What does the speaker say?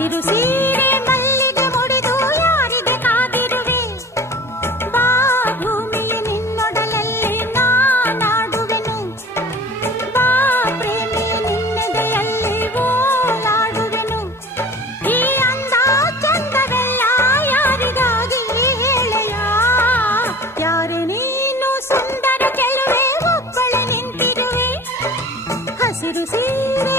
ಹಸಿರು ಸೀರೆ ಮಲ್ಲಿಗೆ ಮುಡಿದು ಯಾರಿಗೆ ಕಾದಿರುವೆ ಬಾ ಭೂಮಿಯ ನಿನ್ನೊಡಲಲ್ಲಿ ನಾನಾಡುವೆನು ಬಾ ಪ್ರೇಮಿಯ ನಿನ್ನೆದೆಯಲ್ಲಿ ಓಲಾಡುವೆನು ಈ ಅಂದ ಚಂದವೆಲ್ಲ ಯಾರಿಗಾಗಿ ಹೇಳೆಯ ಯಾರೇ ನೀನು ಸುಂದರ ಗೆಲುವೆ ಒಬ್ಬಳೆ ನಿಂತಿರುವೆ ಹಸಿರು ಸೀರೆ